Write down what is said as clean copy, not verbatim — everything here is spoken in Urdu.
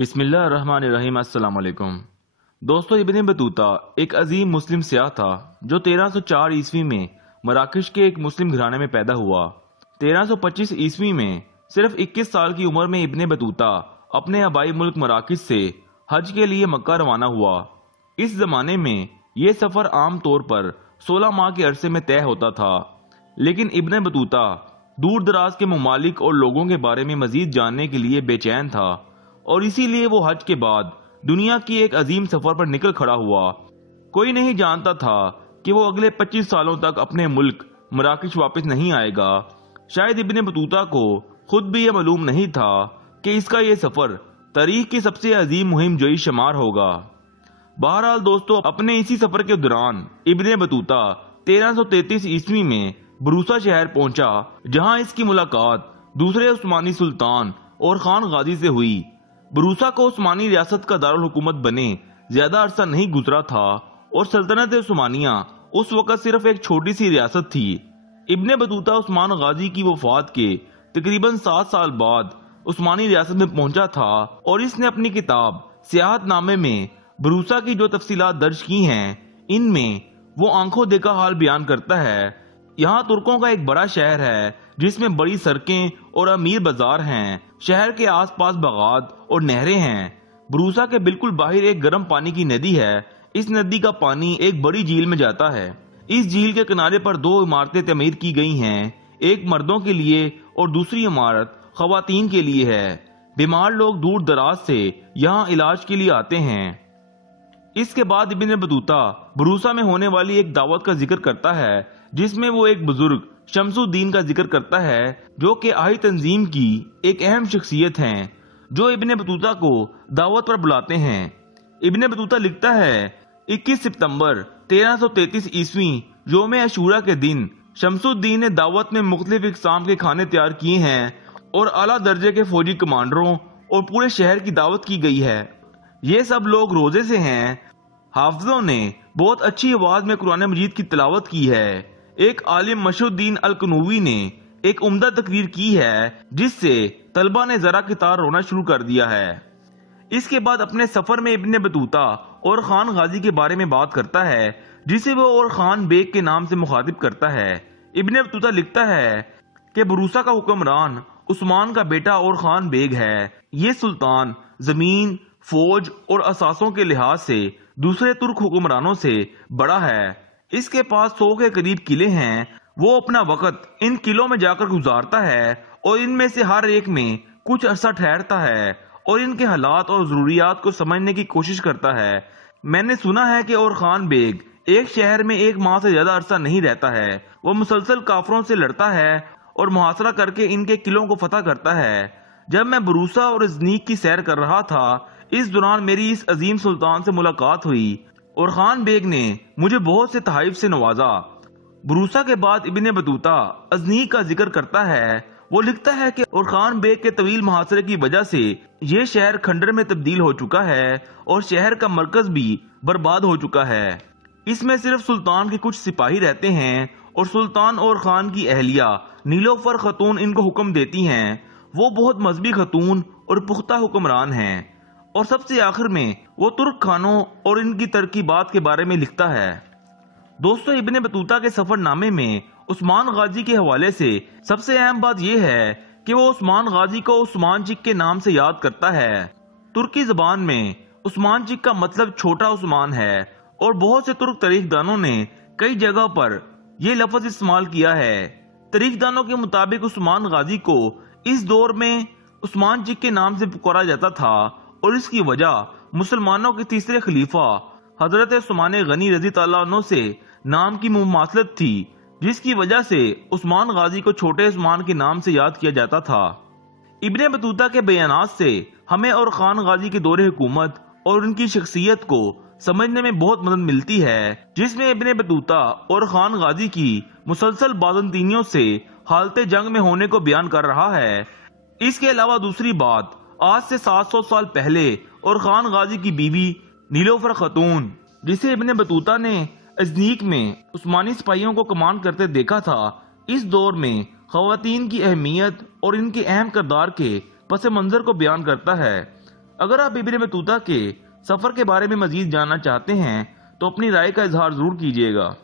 بسم اللہ الرحمن الرحیم۔ السلام علیکم دوستو، ابن بطوطہ ایک عظیم مسلم سیاح تھا جو 1304 عیسوی میں مراکش کے ایک مسلم گھرانے میں پیدا ہوا۔ 1325 عیسوی میں صرف 21 سال کی عمر میں ابن بطوطہ اپنے آبائی ملک مراکش سے حج کے لیے مکہ روانہ ہوا۔ اس زمانے میں یہ سفر عام طور پر 16 ماہ کے عرصے میں طے ہوتا تھا، لیکن ابن بطوطہ دور دراز کے ممالک اور لوگوں کے بارے میں مزید جاننے کے لیے بے چین تھا، اور اسی لیے وہ حج کے بعد دنیا کی ایک عظیم سفر پر نکل کھڑا ہوا۔ کوئی نہیں جانتا تھا کہ وہ اگلے 25 سالوں تک اپنے ملک مراکش واپس نہیں آئے گا۔ شاید ابن بطوطہ کو خود بھی یہ معلوم نہیں تھا کہ اس کا یہ سفر تاریخ کی سب سے عظیم مہم جوئی شمار ہوگا۔ بہرحال دوستو، اپنے اسی سفر کے دوران ابن بطوطہ 1333 عیسوی میں بروسا شہر پہنچا، جہاں اس کی ملاقات دوسرے عثمانی سلطان اور خان غازی سے ہوئی۔ بروسا کو عثمانی ریاست کا دارالحکومت بنے زیادہ عرصہ نہیں گزرا تھا، اور سلطنت عثمانیہ اس وقت صرف ایک چھوٹی سی ریاست تھی۔ ابن بطوطہ عثمان غازی کی وفات کے تقریباً 7 سال بعد عثمانی ریاست میں پہنچا تھا، اور اس نے اپنی کتاب سیاحت نامے میں بروسا کی جو تفصیلات درج کی ہیں، ان میں وہ آنکھوں دیکھا حال بیان کرتا ہے۔ یہاں ترکوں کا ایک بڑا شہر ہے جس میں بڑی سڑکیں اور امیر بازار ہیں۔ شہر کے آس پاس باغات اور نہریں ہیں۔ بروسا کے بالکل باہر ایک گرم پانی کی ندی ہے۔ اس ندی کا پانی ایک بڑی جھیل میں جاتا ہے۔ اس جھیل کے کنارے پر 2 عمارتیں تعمیر کی گئی ہیں، ایک مردوں کے لیے اور دوسری عمارت خواتین کے لیے ہے۔ بیمار لوگ دور دراز سے یہاں علاج کے لیے آتے ہیں۔ اس کے بعد ابن بطوطہ بروسا میں ہونے والی ایک دعوت کا ذکر کرتا ہے، جس میں وہ ایک بزرگ شمس الدین کا ذکر کرتا ہے، جو کہ آہی تنظیم کی ایک اہم شخصیت ہیں، جو ابن بطوطہ کو دعوت پر بلاتے ہیں۔ ابن بطوطہ لکھتا ہے، 21 ستمبر 1333 عیسوی یوم عاشورہ کے دن شمس الدین نے دعوت میں مختلف اقسام کے کھانے تیار کیے ہیں، اور اعلیٰ درجے کے فوجی کمانڈروں اور پورے شہر کی دعوت کی گئی ہے۔ یہ سب لوگ روزے سے ہیں۔ حافظوں نے بہت اچھی آواز میں قرآن مجید کی تلاوت کی ہے۔ ایک عالم مشر الدین الکنوی نے ایک عمدہ تقریر کی ہے، جس سے طلبہ نے ذرا کی طرح رونا شروع کر دیا ہے۔ اس کے بعد اپنے سفر میں ابن بطوطہ اور خان غازی کے بارے میں بات کرتا ہے، جسے وہ اور خان بیگ کے نام سے مخاطب کرتا ہے۔ ابن بطوطہ لکھتا ہے کہ بروسا کا حکمران عثمان کا بیٹا اور خان بیگ ہے۔ یہ سلطان زمین، فوج اور اثاثوں کے لحاظ سے دوسرے ترک حکمرانوں سے بڑا ہے۔ اس کے پاس 100 کے قریب قلعے ہیں۔ وہ اپنا وقت ان قلعوں میں جا کر گزارتا ہے، اور ان میں سے ہر ایک میں کچھ عرصہ ٹھہرتا ہے اور ان کے حالات اور ضروریات کو سمجھنے کی کوشش کرتا ہے۔ میں نے سنا ہے کہ اور خان بیگ ایک شہر میں 1 ماہ سے زیادہ عرصہ نہیں رہتا ہے۔ وہ مسلسل کافروں سے لڑتا ہے اور محاصرہ کر کے ان کے قلعوں کو فتح کرتا ہے۔ جب میں بروسا اور ازنیک کی سیر کر رہا تھا، اس دوران میری اس عظیم سلطان سے ملاقات ہوئی، اور خان بیگ نے مجھے بہت سے تحائف سے نوازا۔ بروسا کے بعد ابن بطوطہ ازنیک کا ذکر کرتا ہے۔ وہ لکھتا ہے کہ اور خان بیگ کے طویل محاصرے کی وجہ سے یہ شہر کھنڈر میں تبدیل ہو چکا ہے، اور شہر کا مرکز بھی برباد ہو چکا ہے۔ اس میں صرف سلطان کے کچھ سپاہی رہتے ہیں، اور سلطان اور خان کی اہلیہ نیلوفر خاتون ان کو حکم دیتی ہیں۔ وہ بہت مذہبی خاتون اور پختہ حکمران ہیں۔ اور سب سے آخر میں وہ ترک خانوں اور ان کی ترکیبات کے بارے میں لکھتا ہے۔ دوستو، ابن بطوطہ کے سفر نامے میں عثمان غازی کے حوالے سے سب سے اہم بات یہ ہے کہ وہ عثمان غازی کو عثمان چک کے نام سے یاد کرتا ہے۔ ترکی زبان میں عثمان چک کا مطلب چھوٹا عثمان ہے، اور بہت سے ترک تاریخ دانوں نے کئی جگہ پر یہ لفظ استعمال کیا ہے۔ تاریخ دانوں کے مطابق عثمان غازی کو اس دور میں عثمان چک کے نام سے پکارا جاتا تھا، اور اس کی وجہ مسلمانوں کے تیسرے خلیفہ حضرت عثمان غنی رضی اللہ عنہ سے نام کی مماثلت تھی، جس کی وجہ سے عثمان غازی کو چھوٹے عثمان کے نام سے یاد کیا جاتا تھا۔ ابن بطوطہ کے بیانات سے ہمیں اور خان غازی کے دور حکومت اور ان کی شخصیت کو سمجھنے میں بہت مدد ملتی ہے، جس میں ابن بطوطہ اور خان غازی کی مسلسل بازنطینیوں سے حالت جنگ میں ہونے کو بیان کر رہا ہے۔ اس کے علاوہ دوسری بات، آج سے 700 سال پہلے اور خان غازی کی بیوی نیلوفر خاتون، جسے ابن بطوطہ نے ازنیک میں عثمانی سپاہیوں کو کمانڈ کرتے دیکھا تھا، اس دور میں خواتین کی اہمیت اور ان کے اہم کردار کے پس منظر کو بیان کرتا ہے۔ اگر آپ ابن بطوطہ کے سفر کے بارے میں مزید جاننا چاہتے ہیں تو اپنی رائے کا اظہار ضرور کیجیے گا۔